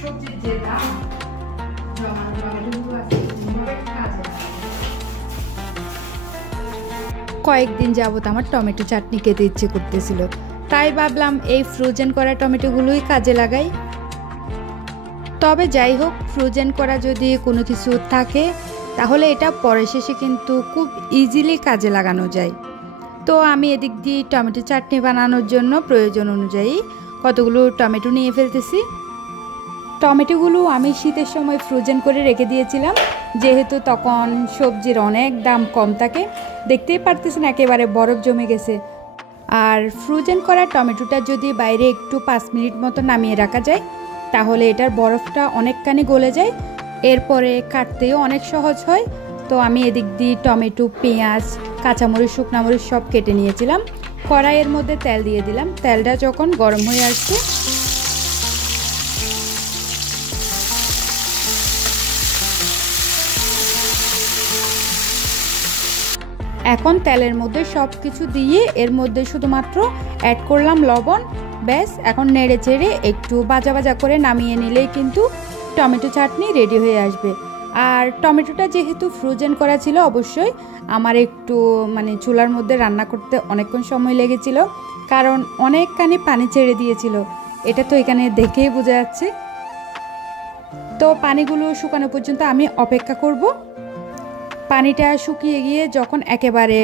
সবজির যে দাম জমানো টমেটোগুলো আছে এভাবে কাজে কয়েকদিন যাবত আমার টমেটো চাটনি খেতে ইচ্ছে করতেছিল, তাই ভাবলাম এই ফ্রোজেন করা টমেটোগুলোই কাজে লাগাই। তবে যাই হোক, ফ্রোজেন করা যদি কোনো কিছু থাকে তাহলে এটা পরে শেষে কিন্তু খুব ইজিলি কাজে লাগানো যায়। তো আমি এদিক দিয়ে টমেটো চাটনি বানানোর জন্য প্রয়োজন অনুযায়ী কতগুলো টমেটো নিয়ে ফেলতেছি। টমেটোগুলো আমি শীতের সময় ফ্রোজেন করে রেখে দিয়েছিলাম, যেহেতু তখন সবজির অনেক দাম কম থাকে। দেখতেই পারতেছেন একেবারে বরফ জমে গেছে। আর ফ্রোজেন করা টমেটোটা যদি বাইরে একটু 5 মিনিট মতো নামিয়ে রাখা যায় তাহলে এটার বরফটা অনেকখানি গলে যায়, এরপরে কাটতেও অনেক সহজ হয়। তো আমি এদিক দিয়ে টমেটো, পেঁয়াজ, কাঁচামরিচ, শুকনামরিচ সব কেটে নিয়েছিলাম। কড়াইয়ের মধ্যে তেল দিয়ে দিলাম। তেলটা যখন গরম হয়ে আসছে এখন তেলের মধ্যে সব কিছু দিয়ে এর মধ্যে শুধুমাত্র অ্যাড করলাম লবণ। ব্যাস, এখন নেড়ে চেড়ে একটু ভাজা ভাজা করে নামিয়ে নিলেই কিন্তু টমেটো চাটনি রেডি হয়ে আসবে। আর টমেটোটা যেহেতু ফ্রোজেন করা ছিল, অবশ্যই আমার একটু চুলার মধ্যে রান্না করতে অনেকক্ষণ সময় লেগেছিল, কারণ অনেকখানি পানি ছেড়ে দিয়েছিল। এটা তো এখানে দেখেই বোঝা যাচ্ছে। তো পানিগুলো শুকানো পর্যন্ত আমি অপেক্ষা করব। পানিটা শুকিয়ে গিয়ে যখন একেবারে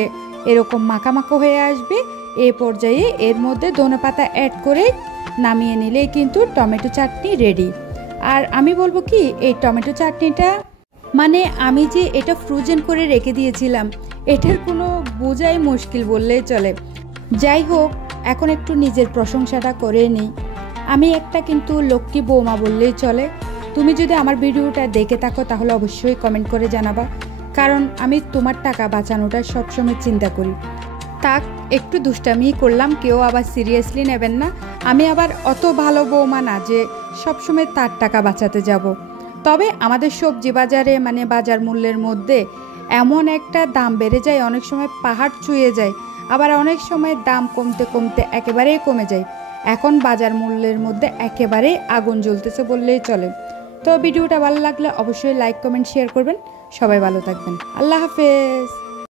এরকম মাখামাখা হয়ে আসবে, এই পর্যায়ে এর মধ্যে ধনেপাতা অ্যাড করে নামিয়ে নিলেই কিন্তু টমেটো চাটনি রেডি। আর আমি বলবো কি, এই টমেটো চাটনিটা আমি যে এটা ফ্রোজেন করে রেখে দিয়েছিলাম, এটার কোনো বোঝাই মুশকিল বললেই চলে। যাই হোক, এখন একটু নিজের প্রশংসাটা করে নিই। আমি একটা কিন্তু লক্ষ্মী বৌমা বললেই চলে। তুমি যদি আমার ভিডিওটা দেখে থাকো তাহলে অবশ্যই কমেন্ট করে জানাবা, কারণ আমি তোমার টাকা বাঁচানোটা সবসময় চিন্তা করি। তাক, একটু দুষ্টামি করলাম, কেউ আবার সিরিয়াসলি নেবেন না। আমি আবার অত ভালো বৌমা না যে সবসময় তার টাকা বাঁচাতে যাব। তবে আমাদের সবজি বাজারে বাজার মূল্যের মধ্যে এমন একটা দাম বেড়ে যায়, অনেক সময় পাহাড় ছুঁয়ে যায়, আবার অনেক সময় দাম কমতে কমতে একেবারেই কমে যায়। এখন বাজার মূল্যের মধ্যে একেবারেই আগুন জ্বলতেছে বললেই চলে। তো ভিডিওটা ভালো লাগলে অবশ্যই লাইক, কমেন্ট, শেয়ার করবেন। সবাই ভালো থাকবেন। আল্লাহ হাফেজ।